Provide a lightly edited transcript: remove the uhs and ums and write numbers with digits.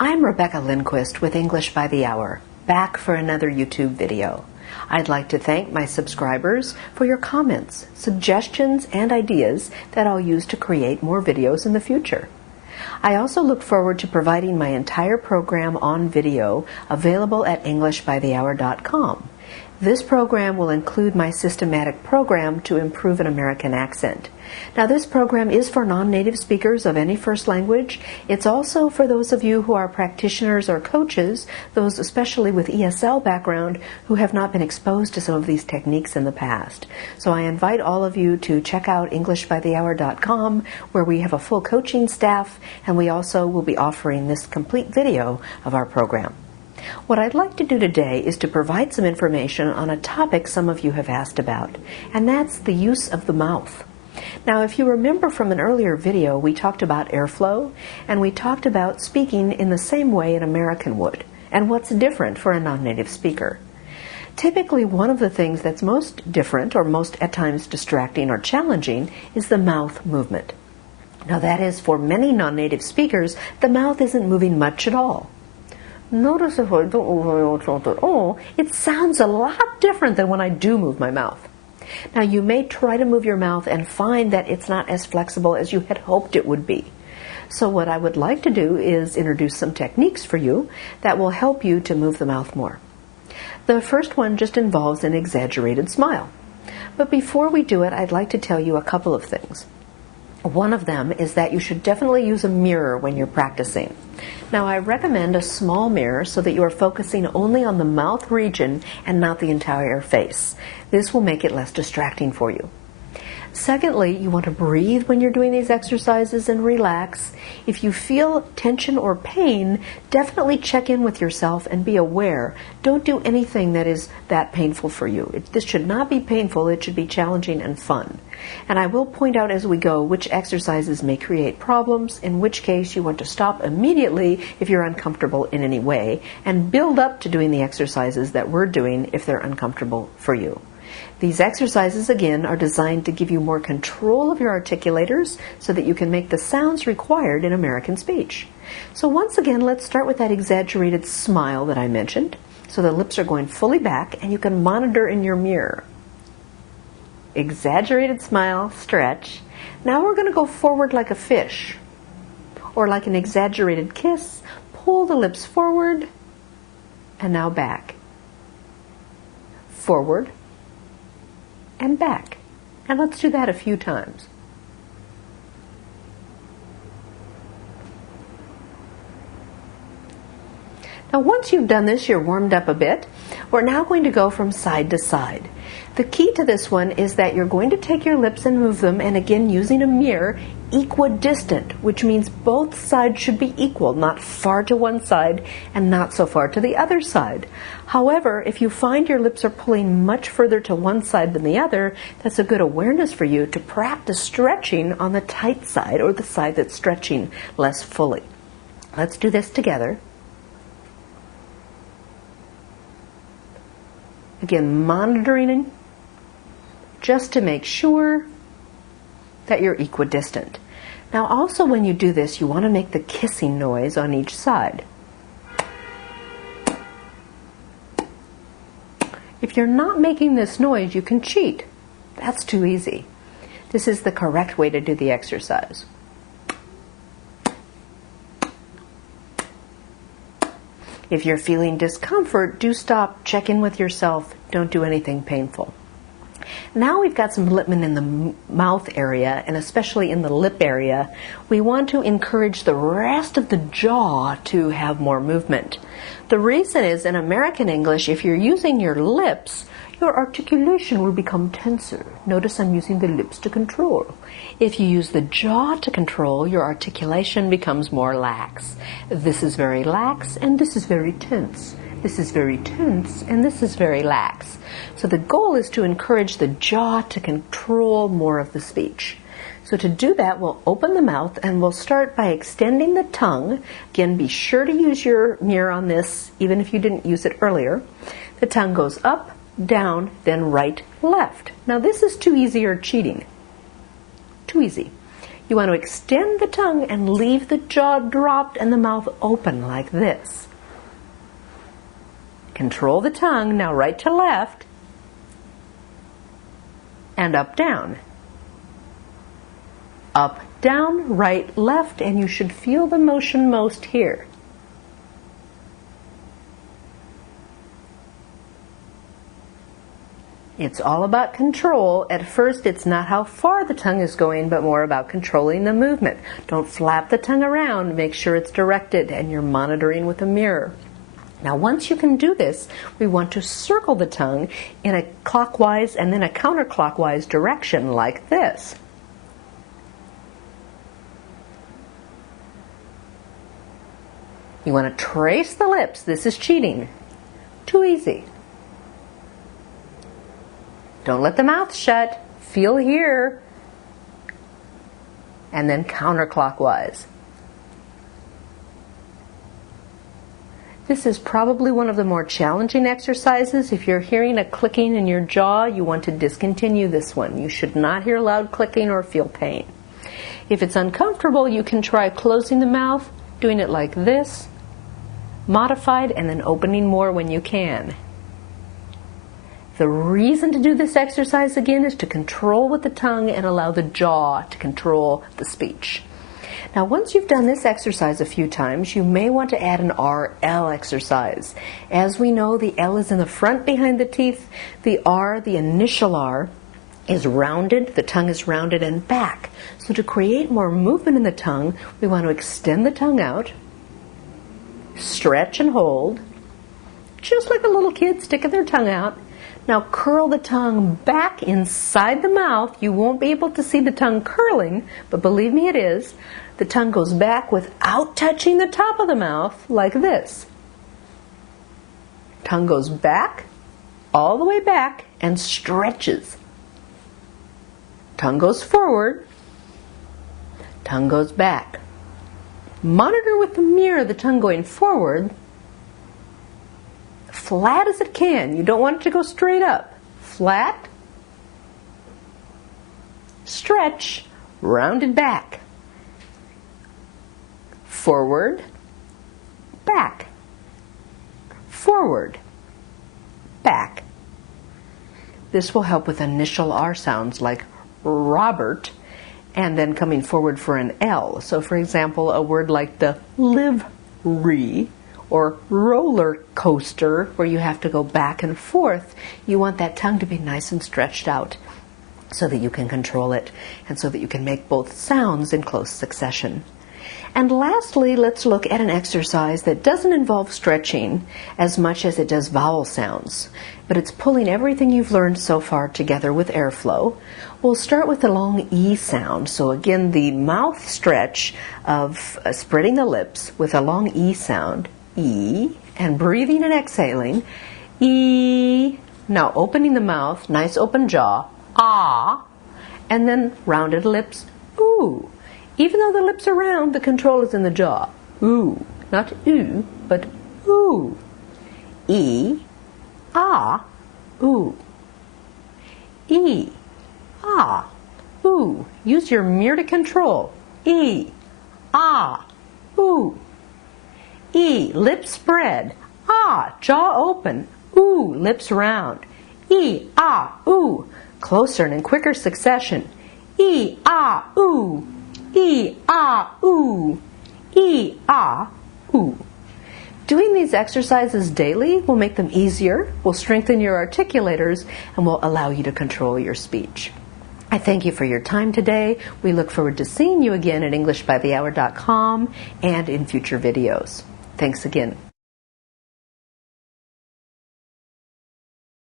I'm Rebecca Lindquist with English by the Hour, back for another YouTube video. I'd like to thank my subscribers for your comments, suggestions, and ideas that I'll use to create more videos in the future. I also look forward to providing my entire program on video available at EnglishByTheHour.com. This program will include my systematic program to improve an American accent. Now, this program is for non-native speakers of any first language. It's also for those of you who are practitioners or coaches, those especially with ESL background who have not been exposed to some of these techniques in the past. So I invite all of you to check out EnglishByTheHour.com, where we have a full coaching staff, and we also will be offering this complete video of our program. What I'd like to do today is to provide some information on a topic some of you have asked about, and that's the use of the mouth. Now, if you remember from an earlier video, we talked about airflow, and we talked about speaking in the same way an American would, and what's different for a non-native speaker. Typically, one of the things that's most different, or most at times distracting or challenging, is the mouth movement. Now, that is, for many non-native speakers, the mouth isn't moving much at all. Notice if I don't move my mouth at all, it sounds a lot different than when I do move my mouth. Now, you may try to move your mouth and find that it's not as flexible as you had hoped it would be. So what I would like to do is introduce some techniques for you that will help you to move the mouth more. The first one just involves an exaggerated smile. But before we do it, I'd like to tell you a couple of things. One of them is that you should definitely use a mirror when you're practicing. Now, I recommend a small mirror so that you are focusing only on the mouth region and not the entire face. This will make it less distracting for you. Secondly, you want to breathe when you're doing these exercises and relax. If you feel tension or pain, definitely check in with yourself and be aware. Don't do anything that is that painful for you. This should not be painful. It should be challenging and fun. And I will point out as we go which exercises may create problems, in which case you want to stop immediately if you're uncomfortable in any way, and build up to doing the exercises that we're doing if they're uncomfortable for you. These exercises, again, are designed to give you more control of your articulators so that you can make the sounds required in American speech. So once again, let's start with that exaggerated smile that I mentioned. So the lips are going fully back, and you can monitor in your mirror. Exaggerated smile, stretch. Now we're going to go forward like a fish, or like an exaggerated kiss. Pull the lips forward, and now back. Forward, and back. And let's do that a few times. Now, once you've done this, you're warmed up a bit. We're now going to go from side to side. The key to this one is that you're going to take your lips and move them, and again, using a mirror, equidistant, which means both sides should be equal, not far to one side and not so far to the other side. However, if you find your lips are pulling much further to one side than the other, that's a good awareness for you to practice stretching on the tight side, or the side that's stretching less fully. Let's do this together. Again, monitoring just to make sure that you're equidistant. Now, also when you do this, you want to make the kissing noise on each side. If you're not making this noise, you can cheat. That's too easy. This is the correct way to do the exercise. If you're feeling discomfort, do stop, check in with yourself, don't do anything painful. Now we've got some lipman in the mouth area, and especially in the lip area. We want to encourage the rest of the jaw to have more movement. The reason is, in American English, if you're using your lips, your articulation will become tenser. Notice I'm using the lips to control. If you use the jaw to control, your articulation becomes more lax. This is very lax, and this is very tense. This is very tense, and this is very lax. So the goal is to encourage the jaw to control more of the speech. So to do that, we'll open the mouth, and we'll start by extending the tongue. Again, be sure to use your mirror on this, even if you didn't use it earlier. The tongue goes up, down, then right, left. Now this is too easy or cheating. Too easy. You want to extend the tongue and leave the jaw dropped and the mouth open like this. Control the tongue, now right to left, and up, down. Up, down, right, left, and you should feel the motion most here. It's all about control. At first, it's not how far the tongue is going, but more about controlling the movement. Don't flap the tongue around. Make sure it's directed and you're monitoring with a mirror. Now, once you can do this, we want to circle the tongue in a clockwise and then a counterclockwise direction like this. You want to trace the lips. This is cheating. Too easy. Don't let the mouth shut. Feel here. And then counterclockwise. This is probably one of the more challenging exercises. If you're hearing a clicking in your jaw, you want to discontinue this one. You should not hear loud clicking or feel pain. If it's uncomfortable, you can try closing the mouth, doing it like this, modified, and then opening more when you can. The reason to do this exercise again is to control with the tongue and allow the jaw to control the speech. Now, once you've done this exercise a few times, you may want to add an RL exercise. As we know, the L is in the front behind the teeth. The R, the initial R, is rounded. The tongue is rounded and back. So to create more movement in the tongue, we want to extend the tongue out, stretch and hold, just like a little kid sticking their tongue out. Now curl the tongue back inside the mouth. You won't be able to see the tongue curling, but believe me, it is. The tongue goes back without touching the top of the mouth, like this. Tongue goes back, all the way back, and stretches. Tongue goes forward, tongue goes back. Monitor with the mirror the tongue going forward, flat as it can. You don't want it to go straight up. Flat, stretch, rounded back. Forward, back. Forward, back. This will help with initial R sounds like Robert, and then coming forward for an L. So for example, a word like the livery or roller coaster, where you have to go back and forth, you want that tongue to be nice and stretched out so that you can control it and so that you can make both sounds in close succession. And lastly, let's look at an exercise that doesn't involve stretching as much as it does vowel sounds, but it's pulling everything you've learned so far together with airflow. We'll start with the long E sound. So again, the mouth stretch of spreading the lips with a long E sound, E, and breathing and exhaling, E. Now opening the mouth, nice open jaw, ah, and then rounded lips, ooh. Even though the lips are round, the control is in the jaw. Ooh. Not oo, but ooh. E, ah, ooh. E, ah, ooh. Use your mirror to control. E, ah, ooh. E, lips spread. Ah, jaw open. Ooh, lips round. E, ah, ooh. Closer and in quicker succession. E, ah, ooh. E, ah, ooh. E, ah, ooh. Doing these exercises daily will make them easier, will strengthen your articulators, and will allow you to control your speech. I thank you for your time today. We look forward to seeing you again at EnglishByTheHour.com and in future videos. Thanks again.